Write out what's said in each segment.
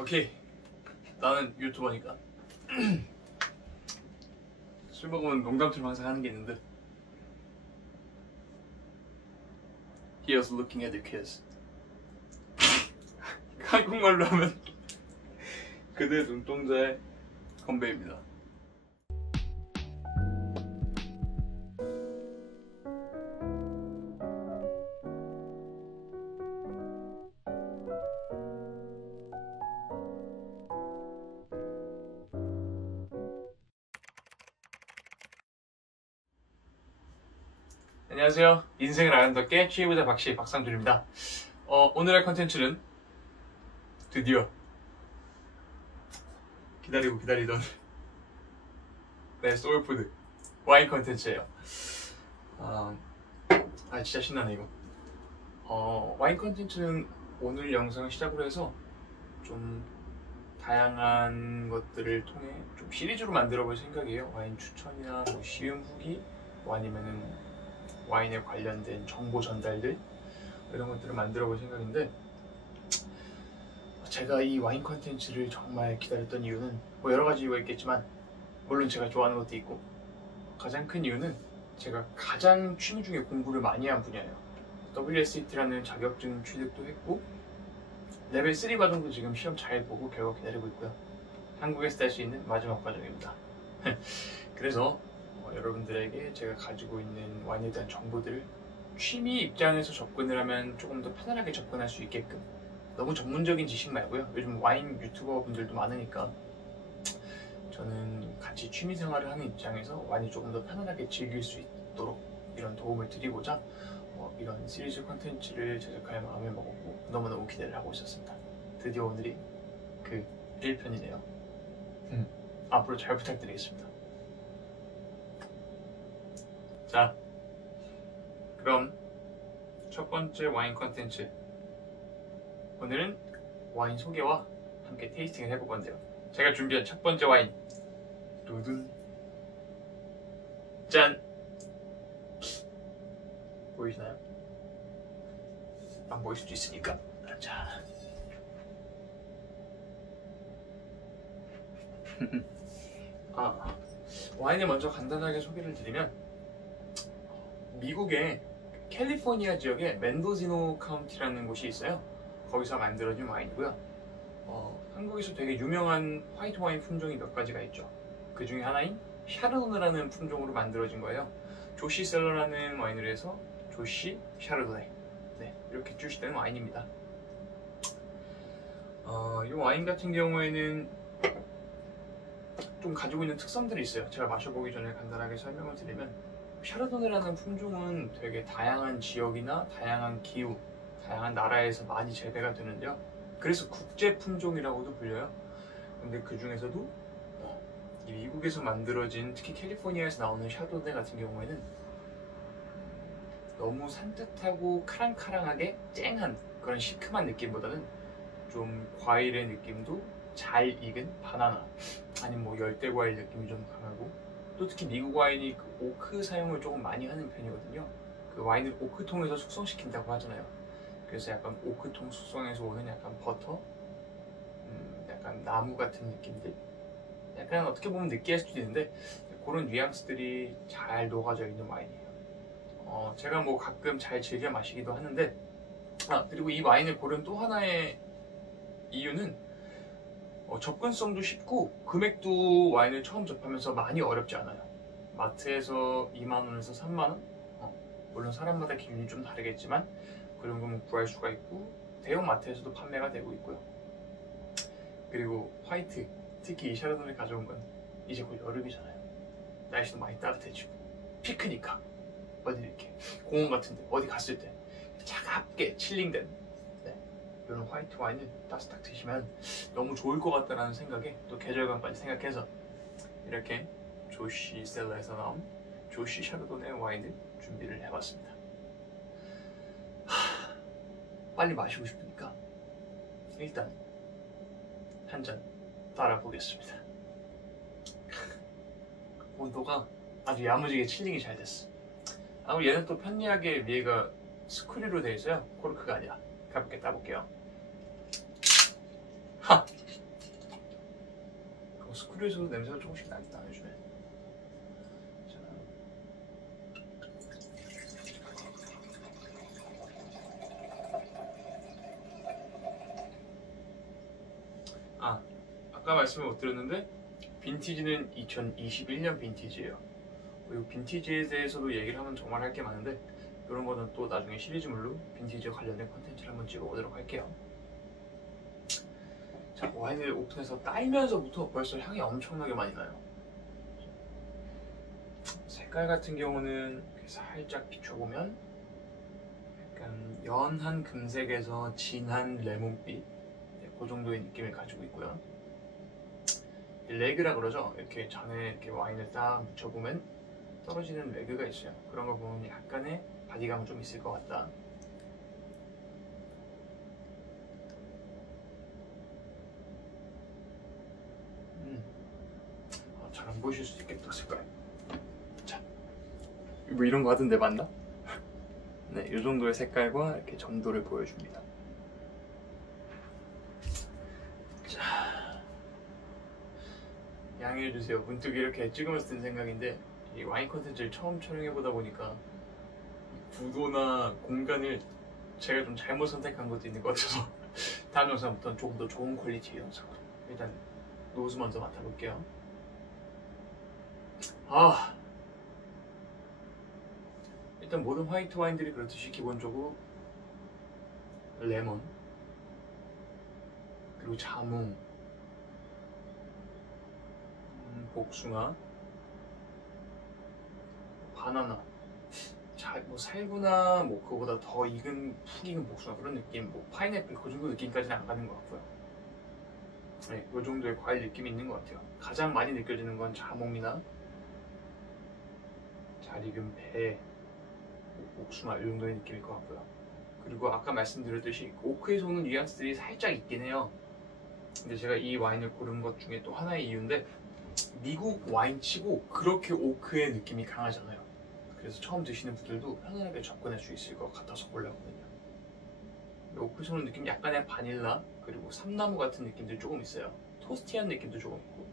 오케이, 나는 유튜버니까 술 먹으면 농담처럼 항상 하는 게 있는데 He was looking at the kids. 한국말로 하면 그대 눈동자의 건배입니다. 안녕하세요. 인생을 아름답게 취해보자 박씨 박상준입니다. 오늘의 컨텐츠는 드디어 기다리던 내 소울푸드 와인 컨텐츠예요. 진짜 신나네 이거. 와인 컨텐츠는 오늘 영상을 시작으로 해서 좀 다양한 것들을 통해 좀 시리즈로 만들어 볼 생각이에요. 와인 추천이나 뭐 시음 후기, 뭐 아니면은 와인에 관련된 정보 전달들, 이런 것들을 만들어 볼 생각인데, 제가 이 와인 컨텐츠를 정말 기다렸던 이유는 뭐 여러 가지 이유가 있겠지만, 물론 제가 좋아하는 것도 있고, 가장 큰 이유는 제가 가장 취미 중에 공부를 많이 한 분야예요. WSET라는 자격증 취득도 했고, 레벨 3 과정도 지금 시험 잘 보고 결과 기다리고 있고요. 한국에서 딸 수 있는 마지막 과정입니다. 그래서 여러분들에게 제가 가지고 있는 와인에 대한 정보들을 취미 입장에서 접근을 하면 조금 더 편안하게 접근할 수 있게끔, 너무 전문적인 지식 말고요. 요즘 와인 유튜버 분들도 많으니까 저는 같이 취미 생활을 하는 입장에서 와인을 조금 더 편안하게 즐길 수 있도록 이런 도움을 드리고자 이런 시리즈 콘텐츠를 제작할 마음을 먹었고 너무너무 기대를 하고 있었습니다. 드디어 오늘이 그 1편이네요. 앞으로 잘 부탁드리겠습니다. 자, 그럼 첫 번째 와인 컨텐츠, 오늘은 와인 소개와 함께 테이스팅을 해볼 건데요. 제가 준비한 첫 번째 와인, 두둔, 짠! 보이시나요? 안 보일 수도 있으니까. 자, 와인을 먼저 간단하게 소개를 드리면, 미국의 캘리포니아 지역에 멘도지노 카운티라는 곳이 있어요. 거기서 만들어진 와인이고요. 한국에서 되게 유명한 화이트 와인 품종이 몇 가지가 있죠. 그 중에 하나인 샤르도네라는 품종으로 만들어진 거예요. 조시 셀러라는 와인을 해서 조시 샤르도네, 이렇게 출시되는 와인입니다. 이 와인 같은 경우에는 좀 가지고 있는 특성들이 있어요. 제가 마셔보기 전에 간단하게 설명을 드리면, 샤르도네라는 품종은 되게 다양한 지역이나 다양한 기후, 다양한 나라에서 많이 재배가 되는데요. 그래서 국제 품종이라고도 불려요. 근데 그 중에서도 이 미국에서 만들어진, 특히 캘리포니아에서 나오는 샤르도네 같은 경우에는 너무 산뜻하고 카랑카랑하게 쨍한 그런 시큼한 느낌보다는 좀 과일의 느낌도 잘 익은 바나나, 아니면 뭐 열대 과일 느낌이 좀 강하고, 또 특히 미국 와인이 그 오크 사용을 조금 많이 하는 편이거든요. 그 와인을 오크통에서 숙성시킨다고 하잖아요. 그래서 약간 오크통 숙성에서 오는 약간 버터, 약간 나무 같은 느낌들, 약간 어떻게 보면 느끼할 수도 있는데 그런 뉘앙스들이 잘 녹아져 있는 와인이에요. 제가 뭐 가끔 잘 즐겨 마시기도 하는데, 그리고 이 와인을 고른 또 하나의 이유는 접근성도 쉽고, 금액도 와인을 처음 접하면서 많이 어렵지 않아요. 마트에서 2만원에서 3만원? 물론 사람마다 기준이 좀 다르겠지만 그 정도면 구할 수가 있고, 대형 마트에서도 판매가 되고 있고요. 그리고 화이트, 특히 이 샤르도네 가져온 건 이제 곧 여름이잖아요. 날씨도 많이 따뜻해지고, 피크닉하, 어디 이렇게 공원 같은데 어디 갔을 때 차갑게 칠링된 이런 화이트 와인을 따스딱 드시면 너무 좋을 것 같다는 생각에, 또 계절감까지 생각해서 이렇게 조시 셀러에서 나온 조시 샤르도네 와인을 준비를 해봤습니다. 빨리 마시고 싶으니까 일단 한 잔 따라 보겠습니다. 온도가 아주 야무지게 칠링이 잘 됐어. 얘는 또 편리하게 위에가 스크류로 되어 있어요. 코르크가 아니라. 가볍게 따볼게요. 스프레소도 냄새가 조금씩 나긴 나요 요즘에. 아까 말씀을 못 드렸는데 빈티지는 2021년 빈티지예요. 그리고 빈티지에 대해서도 얘기를 하면 정말 할 게 많은데 이런 거는 또 나중에 시리즈물로 빈티지와 관련된 컨텐츠를 한번 찍어보도록 할게요. 자, 와인을 오픈해서 따이면서부터 벌써 향이 엄청나게 많이 나요. 색깔 같은 경우는 살짝 비춰보면 약간 연한 금색에서 진한 레몬빛, 그 정도의 느낌을 가지고 있고요. 레그라 그러죠. 이렇게 전에 이렇게 와인을 딱 묻혀보면 떨어지는 레그가 있어요. 그런 거 보면 약간의 바디감은 좀 있을 것 같다. 잘 안 보이실 수도 있겠다, 색깔. 자, 뭐 이런 거 하던데 맞나? 네, 이 정도의 색깔과 이렇게 점도를 보여줍니다. 자, 양해해주세요. 문득 이렇게 찍으면서 든 생각인데 이 와인 컨텐츠를 처음 촬영해보다 보니까 구도나 공간을 제가 좀 잘못 선택한 것도 있는 것 같아서 다음 영상부터는 조금 더 좋은 퀄리티의 영상으로 일단 노즈 먼저 맡아볼게요. 일단 모든 화이트 와인들이 그렇듯이 기본적으로 레몬 그리고 자몽, 복숭아, 바나나, 뭐 살구나 뭐 그거보다 더 푹 익은 복숭아 그런 느낌, 뭐 파인애플 그 정도 느낌까지는 안 가는 것 같고요. 네, 그 정도의 과일 느낌이 있는 것 같아요. 가장 많이 느껴지는 건 자몽이나 잘 익은 배, 복숭아 이 정도의 느낌일 것 같고요. 그리고 아까 말씀드렸듯이 오크에서 오는 뉘앙스들이 살짝 있긴 해요. 근데 제가 이 와인을 고른 것 중에 또 하나의 이유인데 미국 와인치고 그렇게 오크의 느낌이 강하잖아요. 그래서 처음 드시는 분들도 편안하게 접근할 수 있을 것 같아서 골랐거든요. 오크에서 오는 느낌 약간의 바닐라 그리고 삼나무 같은 느낌들이 조금 있어요. 토스티한 느낌도 조금 있고.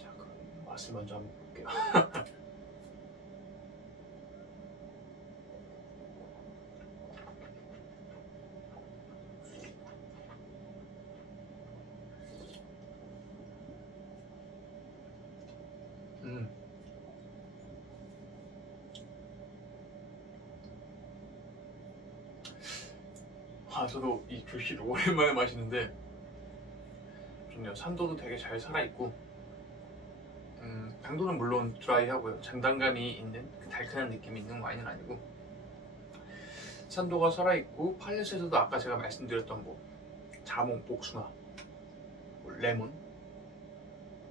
자, 그럼 맛을 먼저 한번 볼게요. 저도 이 주시를 오랜만에 마시는데 좋네요. 산도도 되게 잘 살아있고 당도는 물론 드라이하고요. 장단감이 있는 그 달큰한 느낌이 있는 와인은 아니고 산도가 살아있고 팔레트에서도 아까 제가 말씀드렸던 뭐 자몽, 복숭아, 뭐 레몬,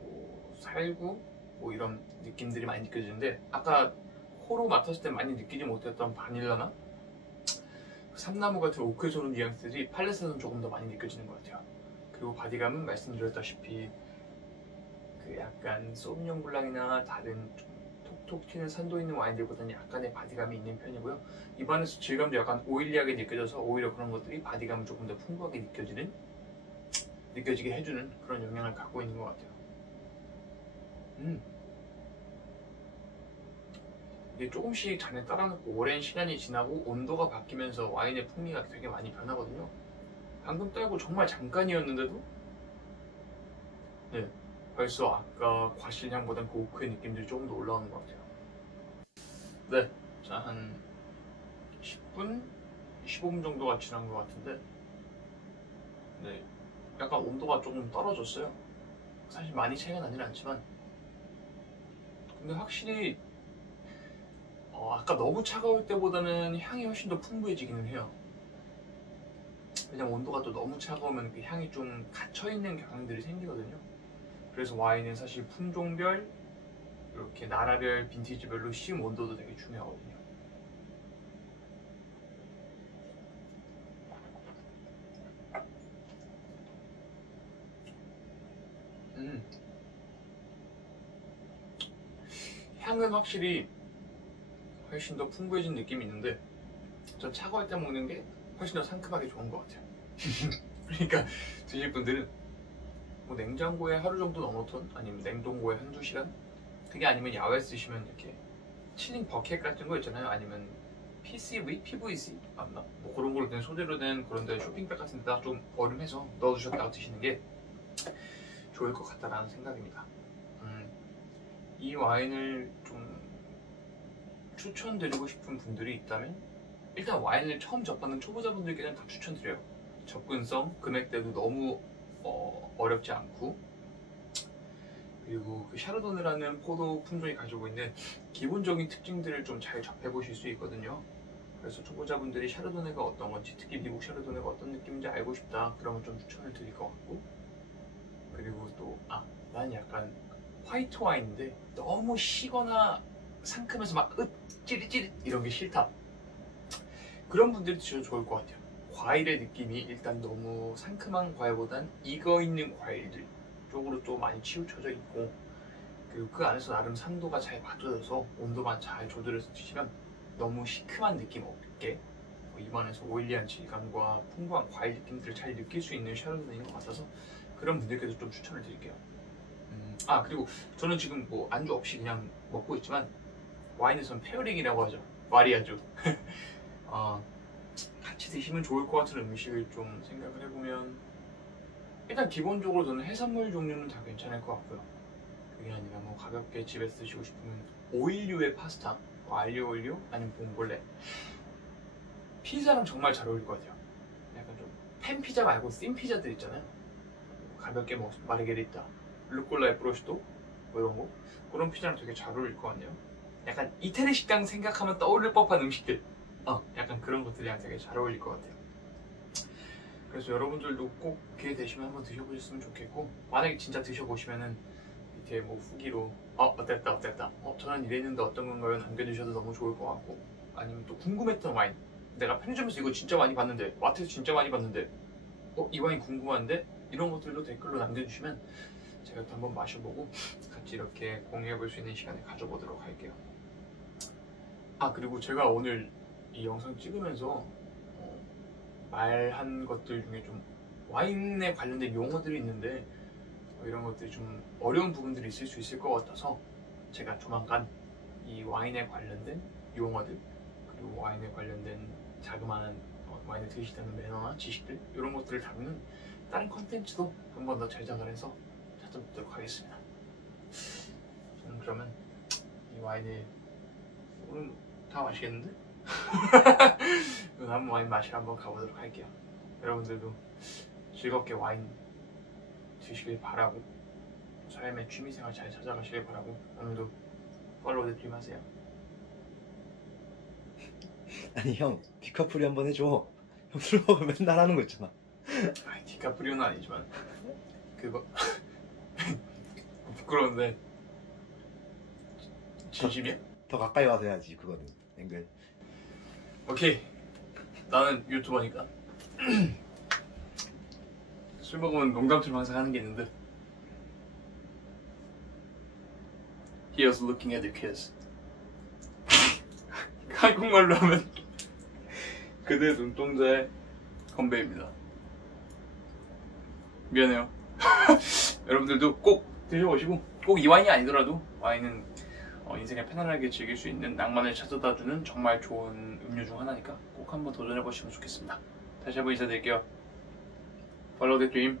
뭐 살구 뭐 이런 느낌들이 많이 느껴지는데 아까 코로 맡았을 때 많이 느끼지 못했던 바닐라나 삼나무 같은 오크에서 오는 뉘앙스들이 팔레트에서는 조금 더 많이 느껴지는 것 같아요. 그리고 바디감은 말씀드렸다시피 그 약간 소비뇽 블랑이나 다른 좀 톡톡 튀는 산도 있는 와인들보다는 약간의 바디감이 있는 편이고요. 입안에서 질감도 약간 오일리하게 느껴져서 오히려 그런 것들이 바디감을 조금 더 풍부하게 느껴지게 해주는 그런 영향을 갖고 있는 것 같아요. 이게 조금씩 잔에 따라놓고 오랜 시간이 지나고 온도가 바뀌면서 와인의 풍미가 되게 많이 변하거든요. 방금 따고 정말 잠깐이었는데도 네, 벌써 아까 과실향보단 그 오크의 느낌들이 조금 더 올라오는 것 같아요. 네, 자, 한 10분? 15분 정도가 지난 것 같은데 네, 약간 온도가 조금 떨어졌어요. 사실 많이 차이가 나지는 않지만 근데 확실히 아까 너무 차가울 때보다는 향이 훨씬 더 풍부해지기는 해요. 왜냐면 온도가 또 너무 차가우면 그 향이 좀 갇혀있는 경향들이 생기거든요. 그래서 와인은 사실 품종별, 이렇게 나라별, 빈티지별로 시음 온도도 되게 중요하거든요. 향은 확실히 훨씬 더 풍부해진 느낌이 있는데 전 차가울 때 먹는 게 훨씬 더 상큼하게 좋은 것 같아요. 그러니까 드실 분들은 뭐 냉장고에 하루 정도 넣어놓던 아니면 냉동고에 한두 시간, 그게 아니면 야외 쓰시면 이렇게 칠링 버켓 같은 거 있잖아요. 아니면 PVC 맞나? 뭐 그런 걸로 된 소재로 된 그런 데 쇼핑백 같은 데다 좀 얼음해서 넣어두셨다가 드시는 게 좋을 것 같다라는 생각입니다. 이 와인을 좀 추천드리고 싶은 분들이 있다면 일단 와인을 처음 접하는 초보자분들께는 다 추천드려요. 접근성, 금액대도 너무 어렵지 않고, 그리고 그 샤르도네라는 포도 품종이 가지고 있는 기본적인 특징들을 좀 잘 접해보실 수 있거든요. 그래서 초보자분들이 샤르도네가 어떤 건지, 특히 미국 샤르도네가 어떤 느낌인지 알고 싶다 그러면 좀 추천을 드릴 것 같고, 그리고 또 난 약간 화이트 와인인데 너무 시거나 상큼해서 막 찌릿찌릿 이런 게 싫다, 그런 분들이 드셔도 좋을 것 같아요. 과일의 느낌이 일단 너무 상큼한 과일보단 익어있는 과일들 쪽으로 또 많이 치우쳐져 있고, 그리고 그 안에서 나름 산도가 잘 맞춰져서 온도만 잘 조절해서 드시면 너무 시큼한 느낌 없게 입안에서 오일리한 질감과 풍부한 과일 느낌들을 잘 느낄 수 있는 샤르도네인 것 같아서 그런 분들께도 좀 추천을 드릴게요. 그리고 저는 지금 뭐 안주 없이 그냥 먹고 있지만 와인에서는 페어링이라고 하죠. 마리아주. 같이 드시면 좋을 것 같은 음식을 좀 생각을 해보면 일단 기본적으로 저는 해산물 종류는 다 괜찮을 것 같고요. 그게 아니라 뭐 가볍게 집에서 드시고 싶으면 오일류의 파스타, 뭐 알리오 올리오 아니면 봉골레, 피자랑 정말 잘 어울릴 것 같아요. 약간 좀 팬 피자 말고 씬 피자들 있잖아요. 가볍게 뭐 마르게리타, 루꼴라에 프로시토 뭐 이런 거, 그런 피자랑 되게 잘 어울릴 것 같네요. 약간 이태리 식당 생각하면 떠오를 법한 음식들, 약간 그런 것들이랑 되게 잘 어울릴 것 같아요. 그래서 여러분들도 꼭 기회 되시면 한번 드셔보셨으면 좋겠고, 만약에 진짜 드셔보시면은 밑에 뭐 후기로 어땠다 저는 이랬는데 어떤 건가요? 남겨주셔도 너무 좋을 것 같고, 아니면 또 궁금했던 와인, 내가 편의점에서 이거 진짜 많이 봤는데, 마트에서 진짜 많이 봤는데 이 와인 궁금한데, 이런 것들도 댓글로 남겨주시면 제가 또 한번 마셔보고 같이 이렇게 공유해볼 수 있는 시간을 가져보도록 할게요. 그리고 제가 오늘 이 영상 찍으면서 말한 것들 중에 좀 와인에 관련된 용어들이 있는데 이런 것들이 좀 어려운 부분들이 있을 수 있을 것 같아서 제가 조만간 이 와인에 관련된 용어들, 그리고 와인에 관련된 자그마한 와인을 드시다는 매너나 지식들, 이런 것들을 다루는 다른 컨텐츠도 한 번 더 제작을 해서 찾아보도록 하겠습니다. 저는 그러면 이 와인을 오늘 다 마시겠는데? 남은 와인 마시러 한번 가보도록 할게요. 여러분들도 즐겁게 와인 드시길 바라고, 삶의 취미생활 잘 찾아가시길 바라고, 오늘도 팔로우 드 드림 하세요. 아니 형, 디카프리 한번 해줘. 형 술 먹으면 맨날 하는 거 있잖아. 디카프리오는 아니지만 그거 부끄러운데 진심이야? 더 가까이 와서 해야지 그거는. 앵글. 오케이, 나는 유튜버니까 술 먹으면 농담처럼 항상 하는 게 있는데, He was looking at the kiss. 한국말로 하면 그대 눈동자의 건배입니다. 미안해요. 여러분들도 꼭 드셔보시고, 꼭 이 와인이 아니더라도 와인은 인생에 편안하게 즐길 수 있는 낭만을 찾아다주는 정말 좋은 음료 중 하나니까 꼭 한번 도전해보시면 좋겠습니다. 다시 한번 인사드릴게요. Follow the dream.